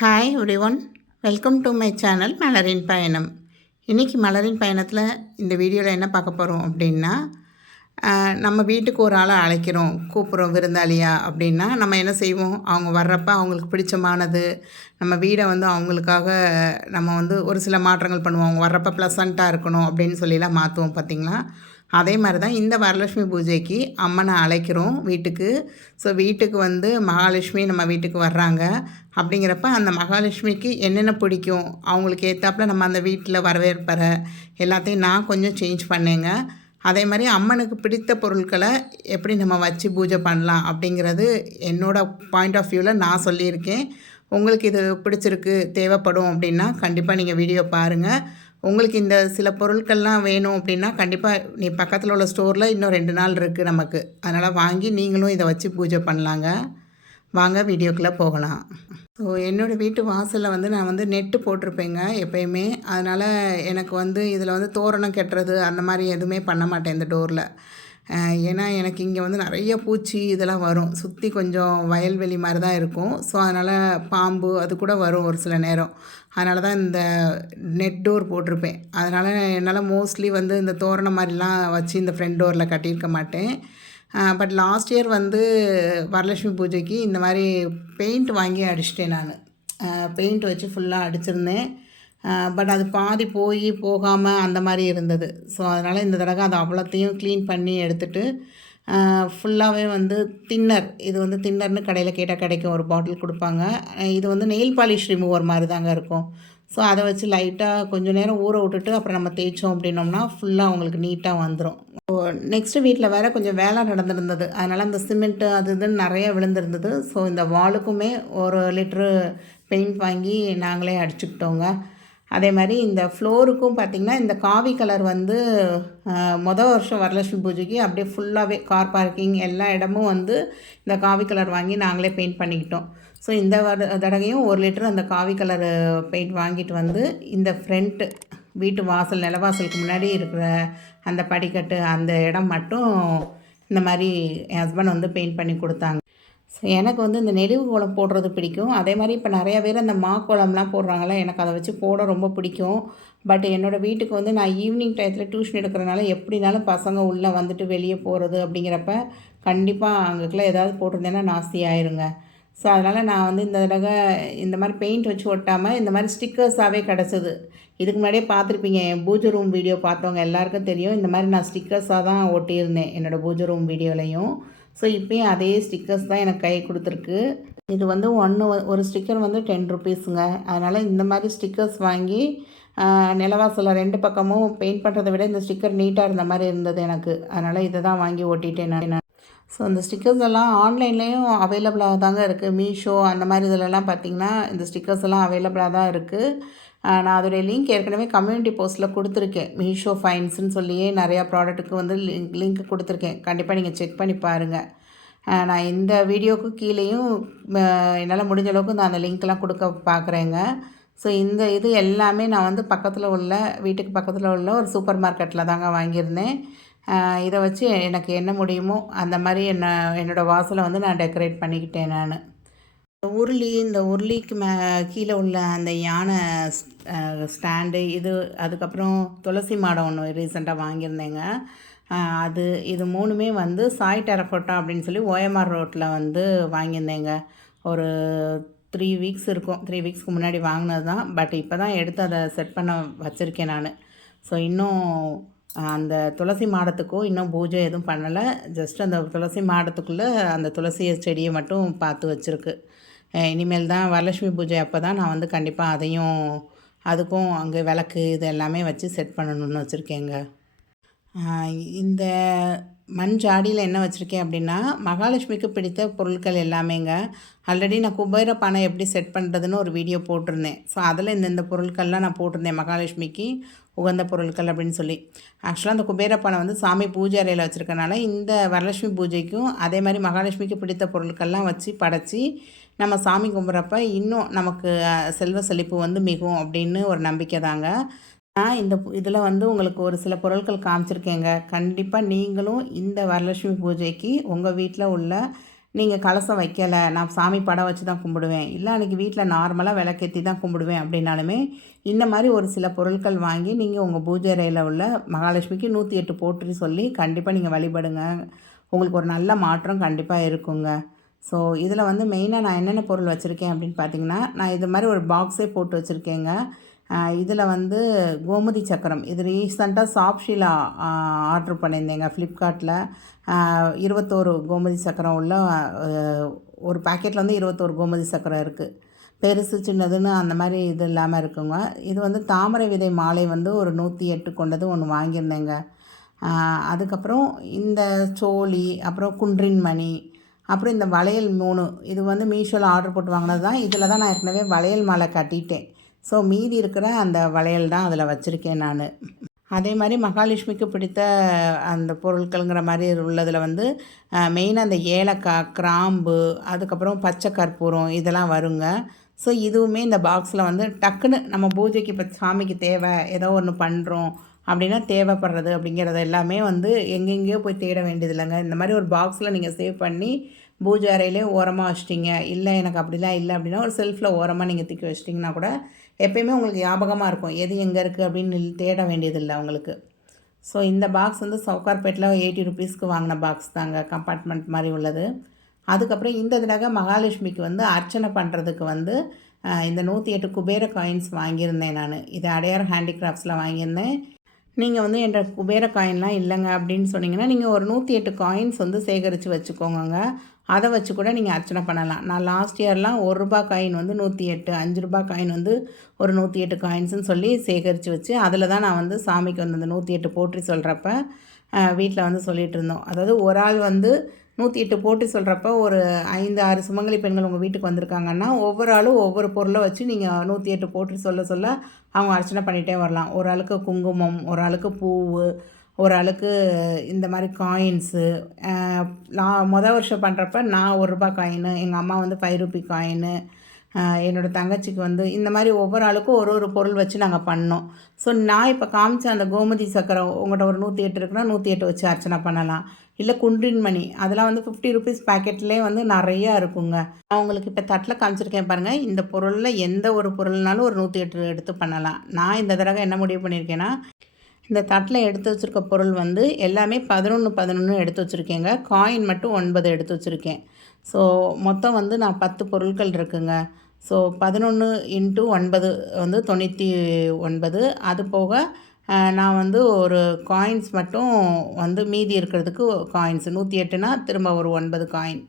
Hi everyone, welcome to my channel மலரின் பயணம். இன்றைக்கி மலரின் பயணத்தில் இந்த வீடியோவில் என்ன பார்க்க போகிறோம் அப்படின்னா, நம்ம வீட்டுக்கு ஒரு ஆளை அழைக்கிறோம், கூப்பிட்றோம் விருந்தாளியா அப்படின்னா நம்ம என்ன செய்வோம்? அவங்க வர்றப்ப அவங்களுக்கு பிடிச்சமானது நம்ம வீடை அவங்களுக்காக நம்ம ஒரு சில மாற்றங்கள் பண்ணுவோம். அவங்க வர்றப்ப ப்ளசண்ட்டாக இருக்கணும் அப்படின்னு சொல்லிலாம் மாற்றுவோம் பார்த்திங்களா? அதே மாதிரி தான் இந்த வரலட்சுமி பூஜைக்கு அம்மனை அழைக்கிறோம் வீட்டுக்கு. ஸோ வீட்டுக்கு மகாலட்சுமி நம்ம வீட்டுக்கு வர்றாங்க அப்படிங்கிறப்ப அந்த மகாலட்சுமிக்கு என்னென்ன பிடிக்கும், அவங்களுக்கு ஏற்றாப்புல நம்ம அந்த வீட்டில் வரவேற்பறை எல்லாத்தையும் நான் கொஞ்சம் சேஞ்ச் பண்ணேங்க. அதே மாதிரி அம்மனுக்கு பிடித்த பொருட்களை எப்படி நம்ம வச்சு பூஜை பண்ணலாம் அப்படிங்கிறது என்னோடய பாயிண்ட் ஆஃப் வியூவில் நான் சொல்லியிருக்கேன். உங்களுக்கு இது பிடிச்சிருக்கு, தேவைப்படும் அப்படின்னா கண்டிப்பாக நீங்கள் வீடியோ பாருங்கள். உங்களுக்கு இந்த சில பொருட்கள்லாம் வேணும் அப்படின்னா கண்டிப்பாக நீ பக்கத்தில் உள்ள ஸ்டோரில் இன்னும் 2 நாள் இருக்குது நமக்கு. அதனால் வாங்கி நீங்களும் இதை வச்சு பூஜை பண்ணலாங்க. வாங்க வீடியோக்குள்ளே போகலாம். ஸோ என்னோடய வீட்டு வாசலில் நான் நெட்டு போட்டிருப்பேங்க எப்போயுமே. அதனால் எனக்கு இதில் தோரணம் கட்டுறது அந்த மாதிரி எதுவுமே பண்ண மாட்டேன் இந்த டோரில். ஏன்னா எனக்கு இங்கே நிறைய பூச்சி இதெல்லாம் வரும். சுற்றி கொஞ்சம் வயல்வெளி மாதிரி தான் இருக்கும். ஸோ அதனால் பாம்பு அது கூட வரும் ஒரு சில நேரம். அதனால தான் இந்த நெட் டோர் போட்டிருப்பேன். அதனால் என்னால் மோஸ்ட்லி இந்த தோரணம் மாதிரிலாம் வச்சு இந்த ஃப்ரண்ட் டோரில் கட்டியிருக்க மாட்டேன். பட் லாஸ்ட் இயர் வரலட்சுமி பூஜைக்கு இந்த மாதிரி பெயிண்ட் வாங்கி அடிச்சிட்டேன் நான். பெயிண்ட் வச்சு ஃபுல்லாக அடிச்சிருந்தேன். பட் அது பாதி போகாமல் அந்த மாதிரி இருந்தது. ஸோ அதனால் இந்த தடவை அதை அவ்வளோத்தையும் க்ளீன் பண்ணி எடுத்துகிட்டு ஃபுல்லாகவே தின்னர், இது தின்னர்னு கடையில் கேட்டால் கிடைக்கும், ஒரு பாட்டில் கொடுப்பாங்க. இது நெயில் பாலிஷ் ரிமூவர் மாதிரி தாங்க இருக்கும். ஸோ அதை வச்சு லைட்டாக கொஞ்சம் நேரம் ஊற விட்டுட்டு அப்புறம் நம்ம தேய்ச்சோம் அப்படின்னோம்னா ஃபுல்லாக அவங்களுக்கு நீட்டாக வந்துடும். ஸோ நெக்ஸ்ட்டு வீட்டில் வேறு கொஞ்சம் வேலை நடந்துருந்தது. அதனால் அந்த சிமெண்ட்டு அது இதுன்னு நிறையா விழுந்துருந்தது. ஸோ இந்த வாலுக்குமே 1 லிட்ரு பெயிண்ட் வாங்கி நாங்களே அடிச்சுக்கிட்டோங்க. அதே மாதிரி இந்த ஃப்ளோருக்கும் பார்த்திங்கன்னா இந்த காவி கலர் மொதல் வருஷம் வரலட்சுமி பூஜைக்கு அப்படியே ஃபுல்லாகவே கார் பார்க்கிங் எல்லா இடமும் இந்த காவி கலர் வாங்கி நாங்களே பெயிண்ட் பண்ணிக்கிட்டோம். ஸோ இந்த தடவையும் 1 லிட்டர் அந்த காவி கலர் பெயிண்ட் வாங்கிட்டு இந்த ஃப்ரண்ட்டு வீட்டு வாசல் நிலவாசலுக்கு முன்னாடி இருக்கிற அந்த படிக்கட்டு அந்த இடம் மட்டும் இந்த மாதிரி என் ஹஸ்பண்ட் பெயிண்ட் பண்ணி கொடுத்தாங்க. ஸோ எனக்கு இந்த நெளிவு கோலம் போடுறது பிடிக்கும். அதே மாதிரி இப்போ நிறையா பேர் அந்த கோலம்லாம் போடுறாங்களே, எனக்கு அதை வச்சு போட ரொம்ப பிடிக்கும். பட் என்னோடய வீட்டுக்கு நான் ஈவினிங் டயத்தில் டியூஷன் எடுக்கிறனால எப்படினாலும் பசங்க உள்ளே வெளியே போகிறது அப்படிங்கிறப்ப கண்டிப்பாக அங்கேக்குள்ள ஏதாவது போட்டிருந்தேன்னா நாஸ்தி ஆயிருங்க. ஸோ அதனால் நான் இந்த தடவை இந்த மாதிரி பெயிண்ட் வச்சு ஒட்டாமல் இந்த மாதிரி ஸ்டிக்கர்ஸாகவே கிடச்சிது. இதுக்கு முன்னாடியே பார்த்துருப்பீங்க, என் பூஜை ரூம் வீடியோ பார்த்தவங்க எல்லாருக்கும் தெரியும். இந்த மாதிரி நான் ஸ்டிக்கர்ஸாக தான் ஒட்டியிருந்தேன் என்னோடய பூஜை ரூம் வீடியோலையும். ஸோ இப்போயும் அதே ஸ்டிக்கர்ஸ் தான் எனக்கு கை கொடுத்துருக்கு. இது ஒரு ஸ்டிக்கர் 10 ருபீஸுங்க. அதனால் இந்த மாதிரி ஸ்டிக்கர்ஸ் வாங்கி நிலவாசலில் 2 பக்கமும் பெயிண்ட் பண்ணுறதை விட இந்த ஸ்டிக்கர் நீட்டாக இருந்த மாதிரி இருந்தது எனக்கு. அதனால் இதை தான் வாங்கி ஒட்டிட்டேன் நான். ஸோ இந்த ஸ்டிக்கர்ஸ் எல்லாம் ஆன்லைன்லேயும் அவைலபிளாக தாங்க இருக்குது. மீஷோ அந்த மாதிரி இதிலலாம் பார்த்திங்கன்னா இந்த ஸ்டிக்கர்ஸ் எல்லாம் அவைலபிளாக தான் இருக்குது. நான் அதோடைய லிங்க் ஏற்கனவே கம்யூனிட்டி போஸ்ட்டில் கொடுத்துருக்கேன். மீஷோ ஃபைன்ஸ்ன்னு சொல்லியே நிறையா ப்ராடக்ட்டுக்கு லிங்க் கொடுத்துருக்கேன். கண்டிப்பாக நீங்கள் செக் பண்ணி பாருங்கள். நான் இந்த வீடியோவுக்கு கீழேயும் என்னால் முடிஞ்ச அளவுக்கு நான் அந்த லிங்க்லாம் கொடுக்க பார்க்குறேங்க. ஸோ இது எல்லாமே நான் பக்கத்தில் உள்ள வீட்டுக்கு பக்கத்தில் உள்ள ஒரு சூப்பர் மார்க்கெட்டில் தாங்க வாங்கியிருந்தேன். இதை வச்சு எனக்கு என்ன முடியுமோ அந்த மாதிரி என்னோடய வாசலை நான் டெக்கரேட் பண்ணிக்கிட்டேன் நான். இந்த உருளிக்கு கீழே உள்ள அந்த யானை ஸ்டாண்டு அதுக்கப்புறம் துளசி மாடம் ஒன்று ரீசெண்டாக வாங்கியிருந்தேங்க. இது 3மே சாய் டெரக்கோட்டா அப்படின்னு சொல்லி ஓஎம்ஆர் ரோட்டில் வாங்கியிருந்தேங்க. ஒரு 3 வீக்ஸ் இருக்கும். 3 வீக்ஸ்க்கு முன்னாடி வாங்கினது தான். பட் இப்போ தான் எடுத்து அதை செட் பண்ண வச்சுருக்கேன் நான். ஸோ இன்னும் அந்த துளசி மாடத்துக்கும் இன்னும் பூஜை எதுவும் பண்ணலை. ஜஸ்ட் அந்த துளசி மாடத்துக்குள்ளே அந்த துளசி செடியை மட்டும் பார்த்து வச்சுருக்கு. இனிமேல் தான் வரலட்சுமி பூஜை அப்போ தான் நான் கண்டிப்பாக அதுக்கும் அங்கே விளக்கு இது எல்லாமே வச்சு செட் பண்ணணும்னு வச்சுருக்கேங்க. இந்த மண் ஜாடியில் என்ன வச்சுருக்கேன் அப்படின்னா, மகாலட்சுமிக்கு பிடித்த பொருட்கள் எல்லாமேங்க. ஆல்ரெடி நான் குபேர பானை எப்படி செட் பண்ணுறதுன்னு ஒரு வீடியோ போட்டிருந்தேன். ஸோ அதில் இந்த பொருட்கள்லாம் நான் போட்டிருந்தேன், மகாலட்சுமிக்கு உகந்த பொருட்கள் அப்படின்னு சொல்லி. ஆக்சுவலாக அந்த குபேர பானை சாமி பூஜை அறையில் வச்சுருக்கனால இந்த வரலட்சுமி பூஜைக்கும் அதே மாதிரி மகாலட்சுமிக்கு பிடித்த பொருட்கள்லாம் வச்சு படைச்சி நம்ம சாமி கும்பிட்றப்ப இன்னும் நமக்கு செல்வ செழிப்பு மிகும் அப்படின்னு ஒரு நம்பிக்கை தாங்க. நான் இதில் உங்களுக்கு ஒரு சில பொருட்கள் காமிச்சிருக்கேங்க. கண்டிப்பாக நீங்களும் இந்த வரலட்சுமி பூஜைக்கு உங்கள் வீட்டில் உள்ள நீங்கள் கலசம் வைக்கலை, நான் சாமி படம் வச்சு தான் கும்பிடுவேன், இல்லை அன்றைக்கி வீட்டில் நார்மலாக விளக்கேற்றி தான் கும்பிடுவேன் அப்படின்னாலுமே இந்த மாதிரி ஒரு சில பொருட்கள் வாங்கி நீங்கள் உங்கள் பூஜை அறையில் உள்ள மகாலட்சுமிக்கு 108 போற்றி சொல்லி கண்டிப்பாக நீங்கள் வழிபடுங்க. உங்களுக்கு ஒரு நல்ல மாற்றம் கண்டிப்பாக இருக்குங்க. ஸோ இதில் வந்து மெயினாக நான் என்னென்ன பொருள் வச்சுருக்கேன் அப்படின்னு பார்த்தீங்கன்னா, நான் இது மாதிரி ஒரு பாக்ஸே போட்டு வச்சுருக்கேங்க. இதில் வந்து கோமதி சக்கரம், இது ரீசெண்டாக சாப்ஷியில் ஆர்ட்ரு பண்ணியிருந்தேங்க ஃப்ளிப்கார்ட்டில். 21 கோமதி சக்கரம் உள்ள ஒரு பாக்கெட்டில் வந்து 21 கோமதி சக்கரம் இருக்குது. பெருசு சின்னதுன்னு அந்த மாதிரி இது இல்லாமல் இருக்குங்க. இது வந்து தாமரை விதை மாலை வந்து ஒரு 108 கொண்டது ஒன்று வாங்கியிருந்தேங்க. அதுக்கப்புறம் இந்த சோழி, அப்புறம் குன்றின் மணி, அப்புறம் இந்த வளையல் 3 இது வந்து மீஷோவில் ஆர்டர் போட்டு வாங்கினது தான். இதில் தான் நான் ஏற்கனவே வளையல் மாலை கட்டிட்டேன். ஸோ மீதி இருக்கிற அந்த வளையல் தான் அதில் வச்சுருக்கேன் நான். அதே மாதிரி மகாலட்சுமிக்கு பிடித்த அந்த பொருட்கள்ங்கிற மாதிரி உள்ளதில் வந்து மெயினாக அந்த ஏலக்காய், கிராம்பு, அதுக்கப்புறம் பச்சை கற்பூரம் இதெல்லாம் வருங்க. ஸோ இதுவுமே இந்த பாக்ஸில் வந்து டக்குன்னு நம்ம பூஜைக்கு இப்போ சாமிக்கு தேவை, ஏதோ ஒன்று பண்ணுறோம் அப்படின்னா தேவைப்படுறது அப்படிங்கிறது எல்லாமே வந்து எங்கெங்கேயோ போய் தேட வேண்டியதில்லைங்க. இந்த மாதிரி ஒரு பாக்ஸில் நீங்கள் சேவ் பண்ணி பூஜை அறையிலே ஓரமாக வச்சிட்டிங்க, இல்லை எனக்கு அப்படிலாம் இல்லை அப்படின்னா ஒரு செல்ஃபில் ஓரமாக நீங்கள் தூக்கி வச்சிட்டிங்கன்னா கூட எப்போயுமே உங்களுக்கு ஞாபகமாக இருக்கும் எது எங்கே இருக்குது அப்படின்னு தேட வேண்டியதில்லை உங்களுக்கு. ஸோ இந்த பாக்ஸ் வந்து சவுகார்பேட்டில் 80 ருபீஸ்க்கு வாங்கின பாக்ஸ் தாங்க, கம்பார்ட்மெண்ட் மாதிரி உள்ளது. அதுக்கப்புறம் இந்த தடவை மகாலட்சுமிக்கு வந்து அர்ச்சனை பண்ணுறதுக்கு வந்து இந்த 108 குபேர காயின்ஸ் வாங்கியிருந்தேன் நான். இது அடையார் ஹேண்டிகிராஃப்ட்ஸில் வாங்கியிருந்தேன். நீங்கள் வந்து என்ற குபேர காயின்லாம் இல்லைங்க அப்படின்னு சொன்னீங்கன்னா நீங்கள் ஒரு 108 காயின்ஸ் வந்து சேகரித்து வச்சுக்கோங்க. அதை வச்சு கூட நீங்கள் அர்ச்சனை பண்ணலாம். நான் லாஸ்ட் இயர்லாம் ₹1 காயின் வந்து 108, ₹5 காயின் வந்து ஒரு 108 காயின்ஸுன்னு சொல்லி சேகரித்து வச்சு அதில் தான் நான் வந்து சாமிக்கு வந்து அந்த 108 போற்றி சொல்கிறப்ப வீட்டில் வந்து சொல்லிகிட்டு இருந்தோம். அதாவது ஒரு ஆள் வந்து 108 போற்றி சொல்கிறப்ப ஒரு 5, 6 சுமங்கலி பெண்கள் உங்கள் வீட்டுக்கு வந்திருக்காங்கன்னா ஒவ்வொரு ஆளும் ஒவ்வொரு பொருளை வச்சு நீங்கள் 108 போற்றி சொல்ல அவங்க அர்ச்சனை பண்ணிகிட்டே வரலாம். ஒரு ஆளுக்கு குங்குமம், ஒரு ஆளுக்கு பூவு, ஒரு ஆளுக்கு இந்த மாதிரி காயின்ஸு. நான் வருஷம் பண்ணுறப்ப நான் ₹1 காயினு, எங்கள் அம்மா வந்து ₹5 காயினு, என்னோடய தங்கச்சிக்கு வந்து இந்த மாதிரி ஒவ்வொரு ஆளுக்கும் ஒரு ஒரு பொருள் வச்சு நாங்கள் பண்ணோம். ஸோ நான் இப்போ காமிச்ச அந்த கோமதி சக்கரம் உங்கள்கிட்ட ஒரு 108 இருக்குன்னா 108 வச்சு அர்ச்சனை பண்ணலாம். இல்லை குன்றின் மணி அதெல்லாம் வந்து ₹50 பேக்கெட்லேயே வந்து நிறையா இருக்குங்க. நான் உங்களுக்கு இப்போ தட்டில் காமிச்சிருக்கேன் பாருங்கள். இந்த பொருளில் எந்த ஒரு பொருள்னாலும் ஒரு 108 எடுத்து பண்ணலாம். நான் இந்த தடவை என்ன முடிவு பண்ணியிருக்கேன்னா, இந்த தட்டில் எடுத்து வச்சுருக்க பொருள் வந்து எல்லாமே 11, 11 எடுத்து வச்சுருக்கேங்க. காயின் மட்டும் 9 எடுத்து வச்சுருக்கேன். ஸோ மொத்தம் வந்து நான் 10 பொருட்கள் இருக்குங்க. ஸோ 11 × 9 வந்து 99. அது போக நான் வந்து ஒரு காயின்ஸ் மட்டும் வந்து மீதி இருக்கிறதுக்கு காயின்ஸ் 108னா திரும்ப ஒரு 9 காயின்.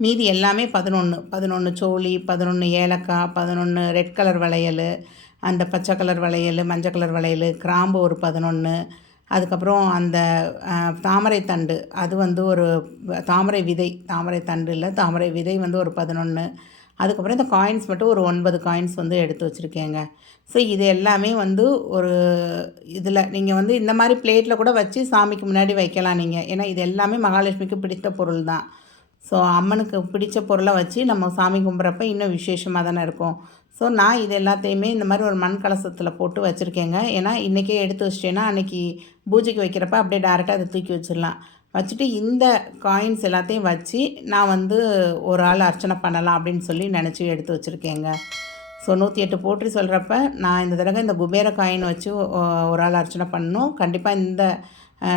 மீதி எல்லாமே 11, 11 சோழி, 11 ஏலக்காய், 11 ரெட் கலர் வளையல், அந்த பச்சை கலர் வளையல், மஞ்சள் கலர் வளையல், கிராம்பு ஒரு 11, அதுக்கப்புறம் அந்த தாமரை தண்டு அது வந்து ஒரு தாமரை விதை, தாமரை தண்டு இல்லை தாமரை விதை வந்து ஒரு 11, அதுக்கப்புறம் இந்த காயின்ஸ் மட்டும் ஒரு 9 காயின்ஸ் வந்து எடுத்து வச்சுருக்கேங்க. ஸோ இது எல்லாமே வந்து ஒரு இதில் நீங்கள் வந்து இந்த மாதிரி பிளேட்டில் கூட வச்சு சாமிக்கு முன்னாடி வைக்கலாம் நீங்கள். ஏன்னா இது எல்லாமே மகாலட்சுமிக்கு பிடித்த பொருள் தான். ஸோ அம்மனுக்கு பிடித்த பொருளை வச்சு நம்ம சாமி கும்பிட்றப்ப இன்னும் விசேஷமாக தானே இருக்கும். ஸோ நான் இது எல்லாத்தையுமே இந்த மாதிரி ஒரு மண் கலசத்தில் போட்டு வச்சுருக்கேங்க. ஏன்னா இன்றைக்கே எடுத்து வச்சிட்டேன்னா அன்றைக்கி பூஜைக்கு வைக்கிறப்ப அப்படியே டேரெக்டாக அதை தூக்கி வச்சிடலாம். வச்சுட்டு இந்த காயின்ஸ் எல்லாத்தையும் வச்சு நான் வந்து ஒரு ஆள் அர்ச்சனை பண்ணலாம் அப்படின்னு சொல்லி நினச்சி எடுத்து வச்சுருக்கேங்க. ஸோ 108 போற்றி சொல்கிறப்ப நான் இந்த தடவை இந்த குபேர காயின் வச்சு ஒரு ஆள் அர்ச்சனை பண்ணணும். கண்டிப்பாக இந்த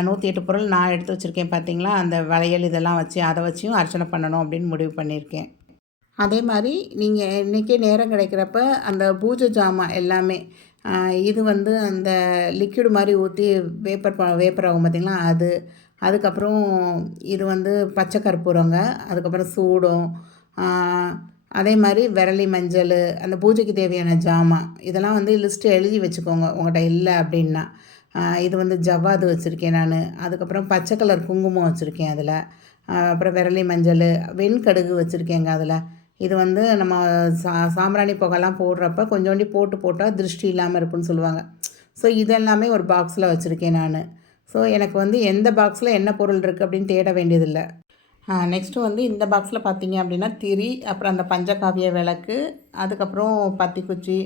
108 பொருள் நான் எடுத்து வச்சுருக்கேன் பார்த்தீங்களா, அந்த வளையல் இதெல்லாம் வச்சு அதை வச்சும் அர்ச்சனை பண்ணணும் அப்படின்னு முடிவு பண்ணியிருக்கேன். அதே மாதிரி நீங்கள் இன்றைக்கே நேரம் கிடைக்கிறப்ப அந்த பூஜை ஜாமான் எல்லாமே இது வந்து அந்த லிக்விட் மாதிரி ஊற்றி வேப்பர் ஆகும் பார்த்திங்களா அது, அதுக்கப்புறம் இது வந்து பச்சை கற்பூரங்க, அதுக்கப்புறம் சூடம், அதே மாதிரி விரலி மஞ்சள், அந்த பூஜைக்கு தேவையான ஜாமான் இதெல்லாம் வந்து லிஸ்ட்டு எழுதி வச்சுக்கோங்க உங்கள்கிட்ட இல்லை அப்படின்னா. இது வந்து ஜவ்வாது வச்சுருக்கேன் நான், அதுக்கப்புறம் பச்சை கலர் குங்குமம் வச்சுருக்கேன் அதில், அப்புறம் விரலி மஞ்சள், வெண்கடுகு வச்சுருக்கேங்க அதில். இது வந்து நம்ம சாம்பிராணி புகைலாம் போடுறப்ப கொஞ்சோண்டி போட்டால் திருஷ்டி இல்லாமல் இருக்குன்னு சொல்லுவாங்க. ஸோ இதெல்லாமே ஒரு பாக்ஸில் வச்சுருக்கேன் நான். ஸோ எனக்கு வந்து எந்த பாக்ஸில் என்ன பொருள் இருக்குது அப்படின்னு தேட வேண்டியதில்லை. நெக்ஸ்ட்டு வந்து இந்த பாக்ஸில் பார்த்தீங்க அப்படின்னா திரி, அப்புறம் அந்த பஞ்சகாவிய விளக்கு, அதுக்கப்புறம் பத்திக்குச்சி,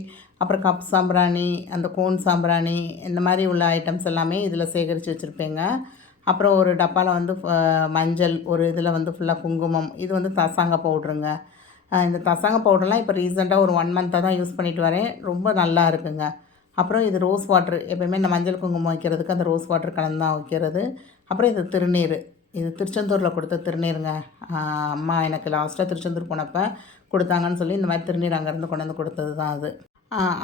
அப்புறம் கப் சாம்பிராணி, அந்த கோன் சாம்பிராணி, இந்த மாதிரி உள்ள ஐட்டம்ஸ் எல்லாமே இதில் சேகரித்து வச்சுருப்பேங்க. அப்புறம் ஒரு டப்பாவில் வந்து மஞ்சள், ஒரு இதில் வந்து ஃபுல்லாக குங்குமம், இது வந்து தசாங்க பவுட்ருங்க. இந்த தசாங்க பவுடர்லாம் இப்போ ரீசெண்டாக ஒரு 1 மந்த்தாக தான் யூஸ் பண்ணிட்டு வரேன். ரொம்ப நல்லா இருக்குங்க. அப்புறம் இது ரோஸ் வாட்ரு, எப்பயுமே இந்த மஞ்சள் குங்குமம் வைக்கிறதுக்கு அந்த ரோஸ் வாட்டர் கலந்து தான் வைக்கிறது. அப்புறம் இது திருநீர், இது திருச்செந்தூரில் கொடுத்த திருநீருங்க. அம்மா எனக்கு லாஸ்ட்டாக திருச்செந்தூர் போனப்போ கொடுத்தாங்கன்னு சொல்லி இந்த மாதிரி திருநீர் அங்கேருந்து கொண்டு வந்து கொடுத்தது தான் அது.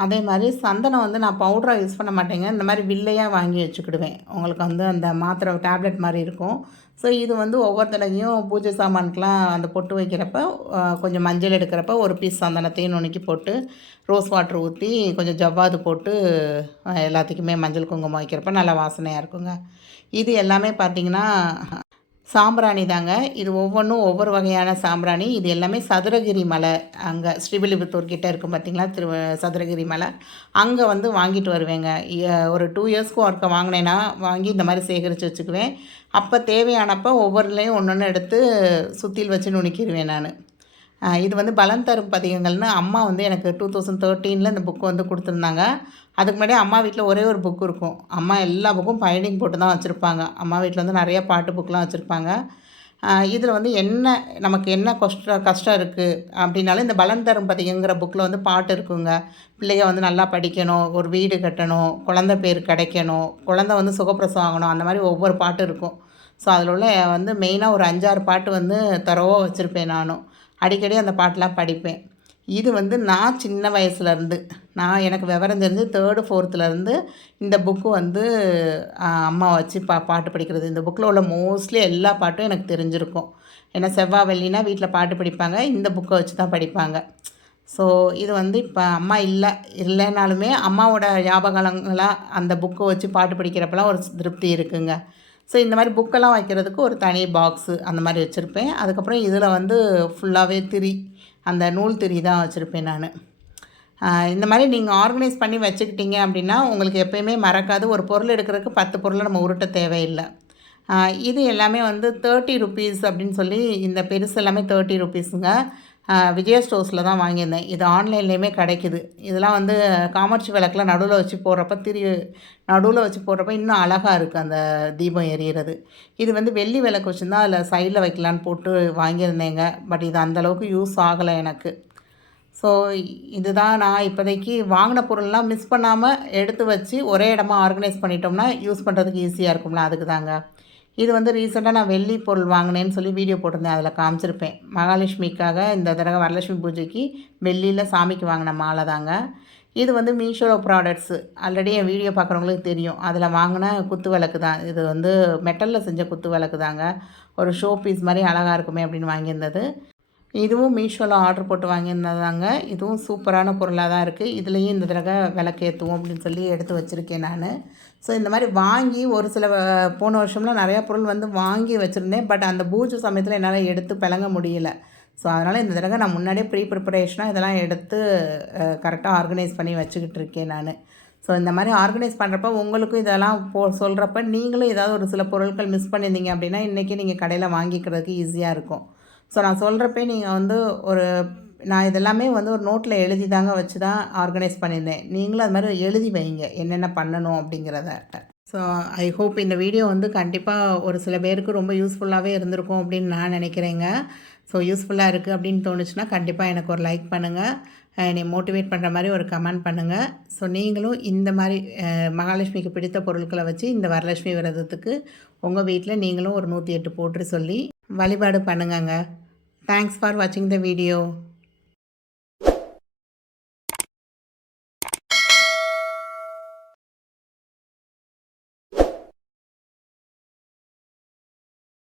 அதே மாதிரி சந்தனம் வந்து நான் பவுடராக யூஸ் பண்ண மாட்டேங்க. இந்த மாதிரி வில்லையாக வாங்கி வச்சுக்கிடுவேன். உங்களுக்கு வந்து அந்த மாத்திரை டேப்லெட் மாதிரி இருக்கும். ஸோ இது வந்து ஒவ்வொரு தடவையும் பூஜை சாமானுக்கெலாம் அந்த பொட்டு வைக்கிறப்ப கொஞ்சம் மஞ்சள் எடுக்கிறப்ப ஒரு பீஸ் சந்தனத்தையும் நுணுக்கி போட்டு ரோஸ் வாட்ரு ஊற்றி கொஞ்சம் ஜவ்வாது போட்டு எல்லாத்துக்குமே மஞ்சள் குங்குமம் வைக்கிறப்ப நல்லா வாசனையாக இருக்குங்க. இது எல்லாமே பார்த்திங்கன்னா சாம்பிராணி தாங்க. இது ஒவ்வொன்றும் ஒவ்வொரு வகையான சாம்பிராணி. இது எல்லாமே சதுரகிரி மலை, அங்கே ஸ்ரீவில்லிபுத்தூர் கிட்டே இருக்கும் பார்த்திங்களா, சதுரகிரி மலை, அங்கே வந்து வாங்கிட்டு வருவேங்க. ஒரு 2 இயர்ஸ்க்கு ஒருக்க வாங்கினேன்னா வாங்கி இந்த மாதிரி சேகரித்து வச்சுக்குவேன். அப்போ தேவையானப்போ ஒவ்வொருலையும் ஒன்று ஒன்று எடுத்து சுத்தியில் வச்சு நுணுக்கிடுவேன் நான். இது வந்து பலன் தரும் பதிகங்கள்னு அம்மா வந்து எனக்கு 2013 இந்த புக்கு வந்து கொடுத்துருந்தாங்க. அதுக்கு முன்னாடி அம்மா வீட்டில் ஒரே ஒரு புக்கு இருக்கும். அம்மா எல்லா புக்கும் பைண்டிங் போட்டு தான் வச்சுருப்பாங்க. அம்மா வீட்டில் வந்து நிறையா பாட்டு புக்கெலாம் வச்சுருப்பாங்க. இதில் வந்து நமக்கு என்ன கஷ்டம் இருக்குது அப்படின்னாலும் இந்த பலன் தரும் பதிகங்கிற புக்கில் வந்து பாட்டு இருக்குங்க. பிள்ளைங்க வந்து நல்லா படிக்கணும், ஒரு வீடு கட்டணும், குழந்தை பேர் கிடைக்கணும், குழந்தை வந்து சுகப்பிரசவம் ஆகணும், அந்த மாதிரி ஒவ்வொரு பாட்டு இருக்கும். ஸோ அதில் உள்ள வந்து மெயினாக ஒரு 5, 6 பாட்டு வந்து தரோவாக வச்சுருப்பேன் நானும். அடிக்கடி அந்த பாட்டெலாம் படிப்பேன். இது வந்து நான் சின்ன வயசுலேருந்து, எனக்கு விவரம் தெரிஞ்சு 3rd, 4thலேருந்து இந்த புக்கு வந்து அம்மா வச்சு பாட்டு படிக்கிறது. இந்த புக்கில் உள்ள மோஸ்ட்லி எல்லா பாட்டும் எனக்கு தெரிஞ்சிருக்கும். ஏன்னா செவ்வாய் வெள்ளினா வீட்டில் பாட்டு படிப்பாங்க, இந்த புக்கை வச்சு தான் படிப்பாங்க. ஸோ இது வந்து இப்போ அம்மா இல்லைனாலுமே அம்மாவோட ஞாபகங்களாக அந்த புக்கை வச்சு பாட்டு படிக்கிறப்பெல்லாம் ஒரு திருப்தி இருக்குங்க. ஸோ இந்த மாதிரி புக்கெல்லாம் வைக்கிறதுக்கு ஒரு தனி பாக்ஸு அந்த மாதிரி வச்சுருப்பேன். அதுக்கப்புறம் இதில் வந்து ஃபுல்லாகவே அந்த நூல் திரி தான் வச்சுருப்பேன் நான். இந்த மாதிரி நீங்கள் ஆர்கனைஸ் பண்ணி வச்சுக்கிட்டீங்க அப்படின்னா உங்களுக்கு எப்போயுமே மறக்காது. ஒரு பொருள் எடுக்கிறதுக்கு 10 பொருளை நம்ம உருட்ட தேவையில்லை. இது எல்லாமே வந்து 30 ருபீஸ் அப்படின்னு சொல்லி, இந்த பெருசு எல்லாமே 30 ருபீஸுங்க. விஜயா ஸ்டோர்ஸில் தான் வாங்கியிருந்தேன். இது ஆன்லைன்லேயுமே கிடைக்குது. இதெல்லாம் வந்து காமாட்சி விளக்கில் நடுவில் வச்சு போடுறப்ப இன்னும் அழகாக இருக்குது அந்த தீபம் எரியிறது. இது வந்து வெள்ளி விளக்கு வச்சுருந்தா அதில் சைடில் வைக்கலான்னு போட்டு வாங்கியிருந்தேங்க. பட் இது அந்தளவுக்கு யூஸ் ஆகலை எனக்கு. ஸோ இதுதான் நான் இப்போதைக்கு வாங்கின பொருள்லாம் மிஸ் பண்ணாமல் எடுத்து வச்சு ஒரே இடமா ஆர்கனைஸ் பண்ணிட்டோம்னா யூஸ் பண்ணுறதுக்கு ஈஸியாக இருக்கும்ல, அதுக்கு தாங்க. இது வந்து ரீசெண்டாக நான் வெள்ளி பொருள் வாங்கினேன்னு சொல்லி வீடியோ போட்டிருந்தேன், அதில் காமிச்சிருப்பேன். மகாலட்சுமிக்காக இந்த தடவை வரலட்சுமி பூஜைக்கு வெள்ளியில் சாமிக்கு வாங்கின மாலை தாங்க. இது வந்து மீஷோ ப்ராடக்ட்ஸு, ஆல்ரெடி என் வீடியோ பார்க்குறவங்களுக்கு தெரியும். அதில் வாங்கின குத்து விளக்கு தான். இது வந்து மெட்டலில் செஞ்ச குத்து விளக்கு தாங்க. ஒரு ஷோ பீஸ் மாதிரி அழகாக இருக்குமே அப்படின்னு வாங்கியிருந்தது. இதுவும் மீஷோவில் ஆர்டர் போட்டு வாங்கியிருந்ததாங்க. இதுவும் சூப்பரான பொருளாக தான் இருக்குது. இதுலேயும் இந்த தடவை விளக்கேற்றுவோம் அப்படின்னு சொல்லி எடுத்து வச்சுருக்கேன் நான். ஸோ இந்த மாதிரி வாங்கி ஒரு சில போன வருஷம்லாம் நிறையா பொருள் வந்து வாங்கி வச்சுருந்தேன். பட் அந்த பூஜை சமயத்தில் என்னால் எடுத்து பிளங்க முடியல. ஸோ அதனால் இந்த தடவை நான் முன்னாடியே ப்ரிப்பரேஷனாக இதெல்லாம் எடுத்து கரெக்டாக ஆர்கனைஸ் பண்ணி வச்சுக்கிட்டு இருக்கேன் நான். ஸோ இந்த மாதிரி ஆர்கனைஸ் பண்ணுறப்ப உங்களுக்கும் இதெல்லாம் சொல்கிறப்ப நீங்களும் ஏதாவது ஒரு சில பொருட்கள் மிஸ் பண்ணியிருந்தீங்க அப்படின்னா இன்றைக்கி நீங்கள் கடையில் வாங்கிக்கிறதுக்கு ஈஸியாக இருக்கும். ஸோ நான் சொல்கிறப்பே நீங்கள் வந்து நான் இதெல்லாமே வந்து ஒரு நோட்டில் எழுதி தாங்க வச்சு தான் ஆர்கனைஸ் பண்ணியிருந்தேன். நீங்களும் அது மாதிரி எழுதி வைங்க என்னென்ன பண்ணணும் அப்படிங்கிறத. ஸோ ஐ ஹோப் இந்த வீடியோ வந்து கண்டிப்பாக ஒரு சில பேருக்கு ரொம்ப யூஸ்ஃபுல்லாகவே இருந்திருக்கும் அப்படின்னு நான் நினைக்கிறேங்க. ஸோ யூஸ்ஃபுல்லாக இருக்குது அப்படின்னு தோணுச்சுன்னா கண்டிப்பாக எனக்கு ஒரு லைக் பண்ணுங்கள், என்னை மோட்டிவேட் பண்ணுற மாதிரி ஒரு கமெண்ட் பண்ணுங்கள். ஸோ நீங்களும் இந்த மாதிரி மகாலட்சுமிக்கு பிடித்த பொருட்களை வச்சு இந்த வரலட்சுமி விரதத்துக்கு உங்கள் வீட்டில் நீங்களும் ஒரு 108 போட்டு சொல்லி வழிபாடு பண்ணுங்கங்க. தேங்க்ஸ் ஃபார் வாட்சிங் த வீடியோ.